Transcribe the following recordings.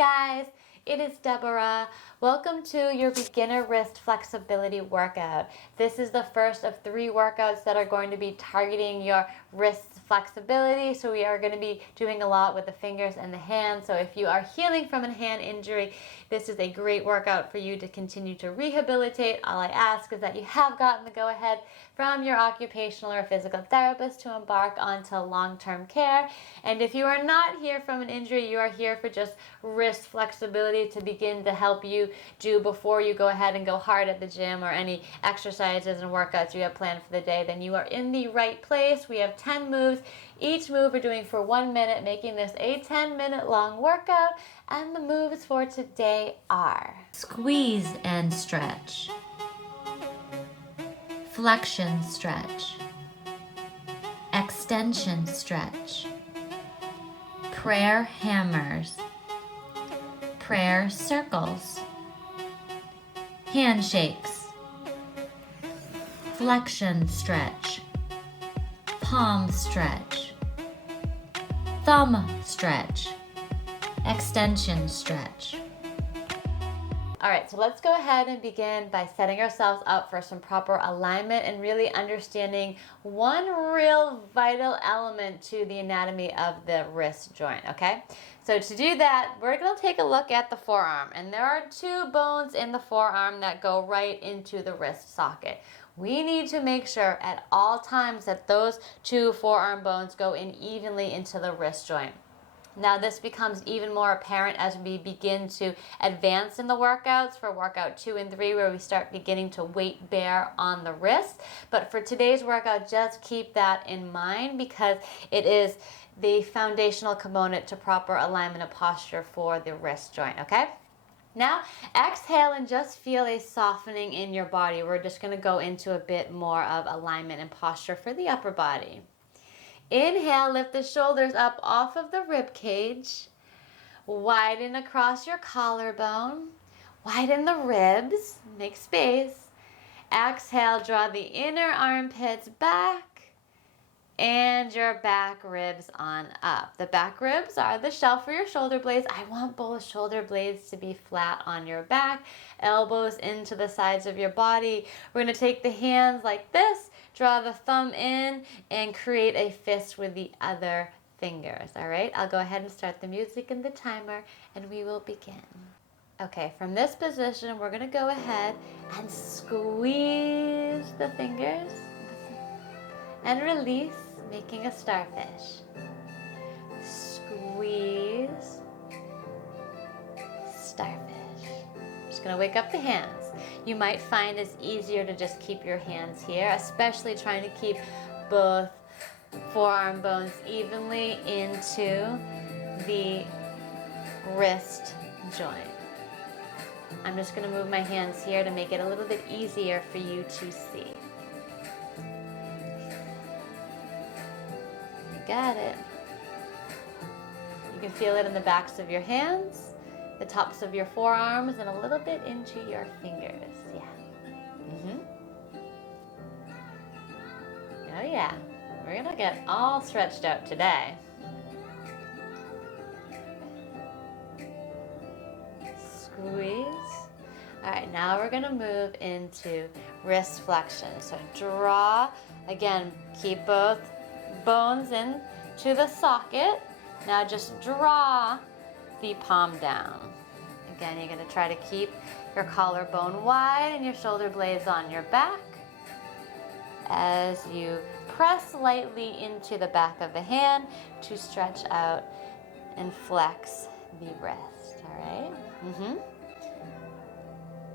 guys, it is Deborah. Welcome to your beginner wrist flexibility workout. This is the first of 3 workouts that are going to be targeting your wrist flexibility. So we are going to be doing a lot with the fingers and the hands. So if you are healing from a hand injury, this is a great workout for you to continue to rehabilitate. All I ask is that you have gotten the go-ahead from your occupational or physical therapist to embark onto long-term care. And if you are not here from an injury, you are here for just wrist flexibility to begin to help you do before you go ahead and go hard at the gym or any exercises and workouts you have planned for the day, then you are in the right place. We have 10 moves. Each move we're doing for 1 minute, making this a 10-minute long workout. And the moves for today are squeeze and stretch, flexion stretch, extension stretch, prayer hammers, prayer circles, handshakes, flexion stretch, palm stretch, thumb stretch, extension stretch. All right, so let's go ahead and begin by setting ourselves up for some proper alignment and really understanding one real vital element to the anatomy of the wrist joint, okay? So to do that, we're gonna take a look at the forearm, and there are 2 bones in the forearm that go right into the wrist socket. We need to make sure at all times that those 2 forearm bones go in evenly into the wrist joint. Now this becomes even more apparent as we begin to advance in the workouts for workout 2 and 3, where we start beginning to weight bear on the wrist. But for today's workout, just keep that in mind because it is the foundational component to proper alignment and posture for the wrist joint, okay? Now, exhale and just feel a softening in your body. We're just going to go into a bit more of alignment and posture for the upper body. Inhale, lift the shoulders up off of the rib cage. Widen across your collarbone. Widen the ribs. Make space. Exhale, draw the inner armpits back and your back ribs on up. The back ribs are the shelf for your shoulder blades. I want both shoulder blades to be flat on your back, elbows into the sides of your body. We're gonna take the hands like this, draw the thumb in, and create a fist with the other fingers, all right? I'll go ahead and start the music and the timer, and we will begin. Okay, from this position, we're gonna go ahead and squeeze the fingers and release, making a starfish. Squeeze, starfish. Just gonna wake up the hands. You might find it's easier to just keep your hands here, especially trying to keep both forearm bones evenly into the wrist joint. I'm just gonna move my hands here to make it a little bit easier for you to see. Got it. You can feel it in the backs of your hands, the tops of your forearms, and a little bit into your fingers. Yeah. Oh yeah. We're gonna get all stretched out today. Squeeze. All right, now we're gonna move into wrist flexion. So draw, again, keep both bones in to the socket. Now just draw the palm down. Again, you're going to try to keep your collarbone wide and your shoulder blades on your back as you press lightly into the back of the hand to stretch out and flex the wrist, all right?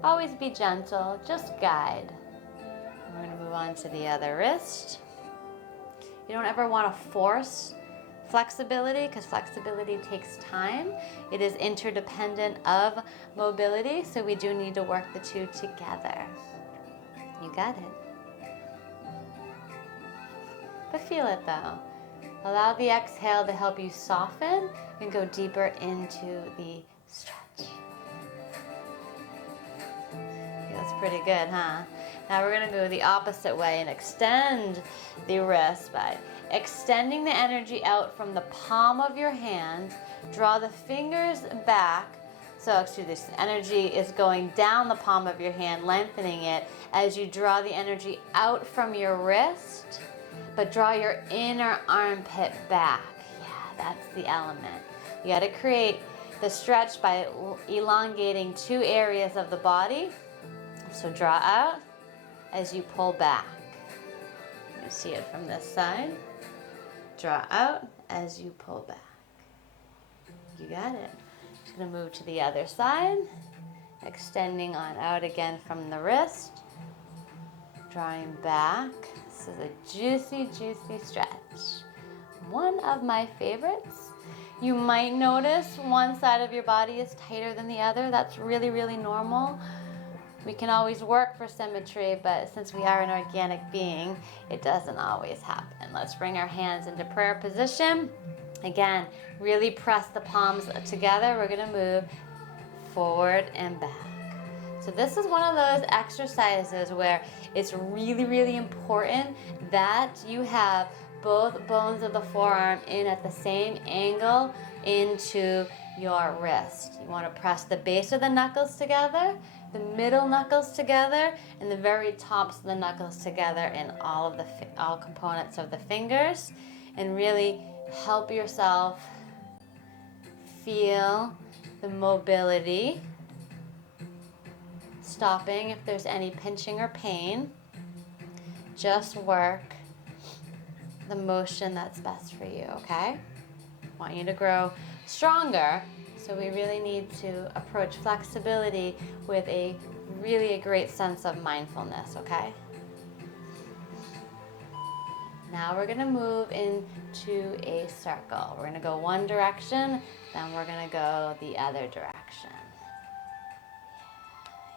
Always be gentle, just guide. We're going to move on to the other wrist. You don't ever want to force flexibility because flexibility takes time. It is interdependent of mobility, so we do need to work the 2 together. You got it. But feel it though. Allow the exhale to help you soften and go deeper into the stretch. Feels pretty good, huh? Now we're going to go the opposite way and extend the wrist by extending the energy out from the palm of your hand. Draw the fingers back. So excuse this energy is going down the palm of your hand, lengthening it as you draw the energy out from your wrist, but draw your inner armpit back. Yeah, that's the element. You got to create the stretch by elongating two areas of the body. So draw out as you pull back. You see it from this side. Draw out as you pull back. You got it. Just gonna move to the other side, extending on out again from the wrist, drawing back. This is a juicy, juicy stretch. One of my favorites. You might notice one side of your body is tighter than the other. That's really, really normal. We can always work for symmetry, but since we are an organic being, it doesn't always happen. Let's bring our hands into prayer position. Again, really press the palms together. We're gonna move forward and back. So this is one of those exercises where it's really, really important that you have both bones of the forearm in at the same angle into your wrist. You want to press the base of the knuckles together, the middle knuckles together, and the very tops of the knuckles together in all components of the fingers, and really help yourself feel the mobility, stopping if there's any pinching or pain. Just work the motion that's best for you, okay? I want you to grow stronger, so we really need to approach flexibility with a great sense of mindfulness, okay? Now we're gonna move into a circle. We're gonna go one direction, then we're gonna go the other direction.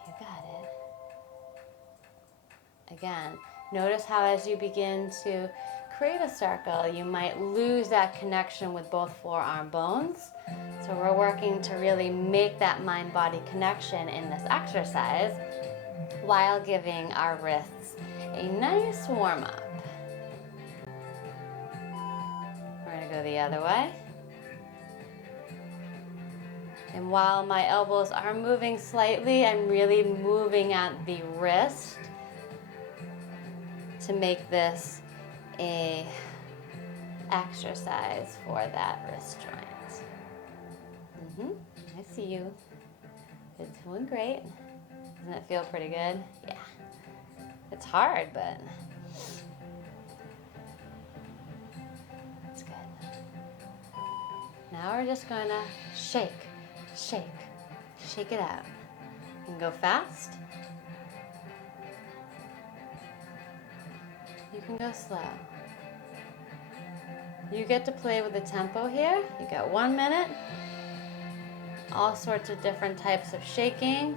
You got it. Again, notice how as you begin to create a circle, you might lose that connection with both forearm bones. So we're working to really make that mind-body connection in this exercise while giving our wrists a nice warm-up. We're gonna go the other way. And while my elbows are moving slightly, I'm really moving at the wrist to make this a exercise for that wrist joint. I see you. It's doing great. Doesn't it feel pretty good? Yeah. It's hard, but it's good. Now we're just gonna shake, shake, shake it out. You can go fast. You can go slow. You get to play with the tempo here. You got 1 minute. All sorts of different types of shaking.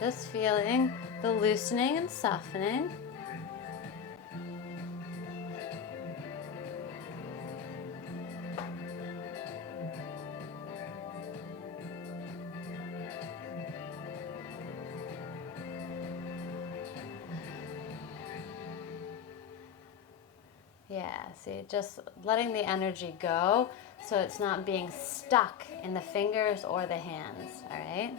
Just feeling the loosening and softening. Yeah, see, just letting the energy go so it's not being stuck in the fingers or the hands, all right?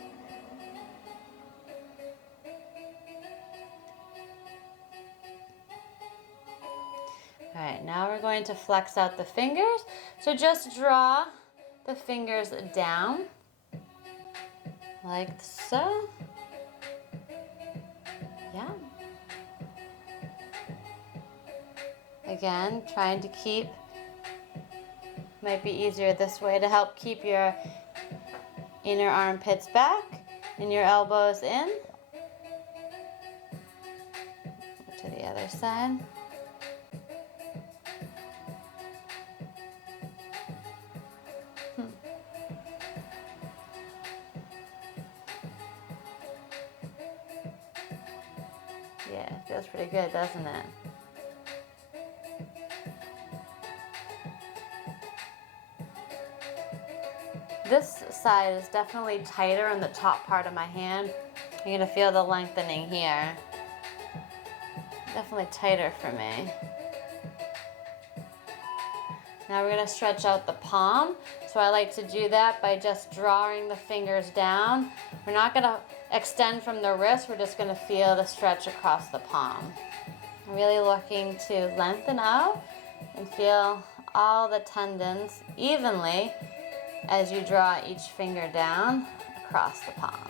All right, now we're going to flex out the fingers. So just draw the fingers down like so. Yeah. Again, trying to keep, might be easier this way to help keep your inner armpits back and your elbows in. To the other side. Yeah, it feels pretty good, doesn't it? This side is definitely tighter in the top part of my hand. You're gonna feel the lengthening here. Definitely tighter for me. Now we're gonna stretch out the palm. So I like to do that by just drawing the fingers down. We're not gonna extend from the wrist, we're just gonna feel the stretch across the palm. Really looking to lengthen out and feel all the tendons evenly as you draw each finger down across the palm.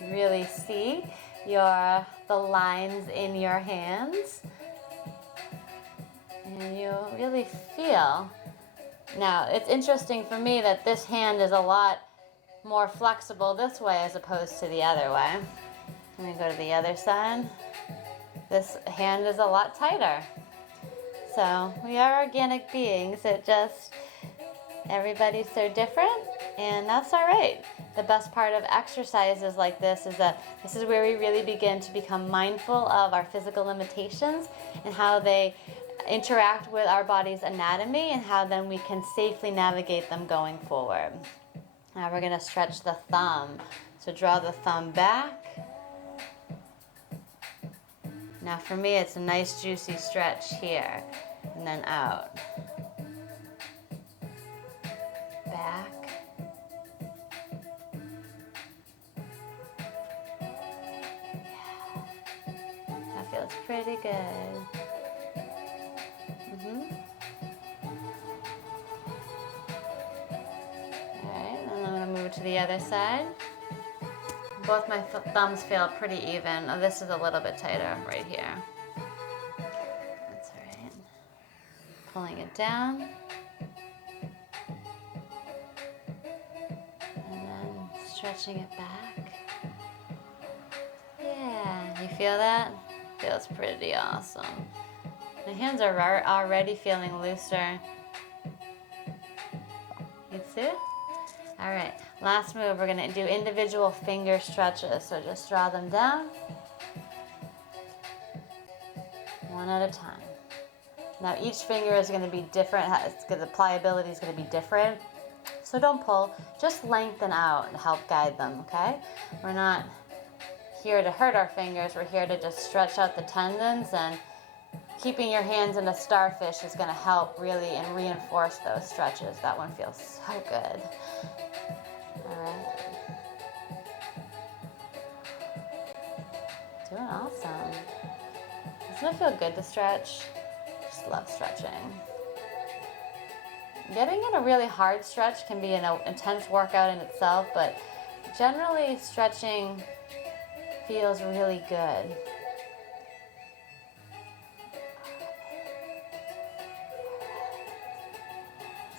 You can really see the lines in your hands. And you really feel. Now, it's interesting for me that this hand is a lot more flexible this way as opposed to the other way. Let me go to the other side. This hand is a lot tighter. So we are organic beings. Everybody's so different, and that's all right. The best part of exercises like this is that this is where we really begin to become mindful of our physical limitations and how they interact with our body's anatomy and how then we can safely navigate them going forward. Now we're going to stretch the thumb. So draw the thumb back. Now for me it's a nice juicy stretch here and then out. Back. That feels pretty good. Alright, and then I'm going to move to the other side. Both my thumbs feel pretty even. Oh, this is a little bit tighter right here. That's alright. Pulling it down. And then stretching it back. Yeah, you feel that? Feels pretty awesome. My hands are already feeling looser. You see? All right, last move, we're gonna do individual finger stretches. So just draw them down, one at a time. Now each finger is gonna be different, the pliability is gonna be different. So don't pull, just lengthen out and help guide them, okay? We're not here to hurt our fingers, we're here to just stretch out the tendons, and keeping your hands in a starfish is going to help really and reinforce those stretches. That one feels so good. All right. Doing awesome. Doesn't it feel good to stretch? Just love stretching. Getting in a really hard stretch can be an intense workout in itself, but generally stretching feels really good.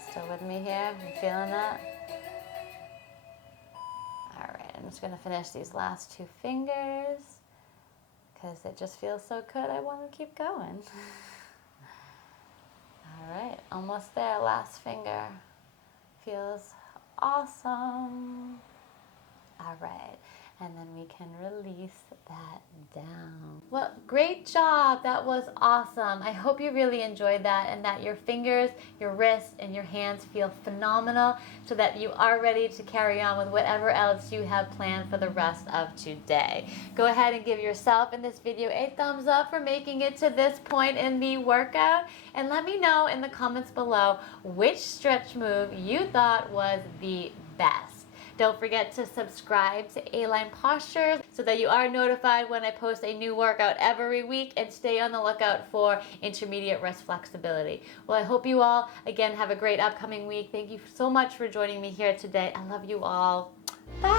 Still with me here? You feeling that? All right, I'm just gonna finish these last two fingers because it just feels so good. I want to keep going. All right, almost there. Last finger. Feels awesome. All right. And then we can release that down. Well, great job. That was awesome. I hope you really enjoyed that and that your fingers, your wrists, and your hands feel phenomenal so that you are ready to carry on with whatever else you have planned for the rest of today. Go ahead and give yourself in this video a thumbs up for making it to this point in the workout, and let me know in the comments below which stretch move you thought was the best. Don't forget to subscribe to Aline Postures so that you are notified when I post a new workout every week, and stay on the lookout for intermediate wrist flexibility. Well, I hope you all, again, have a great upcoming week. Thank you so much for joining me here today. I love you all. Bye.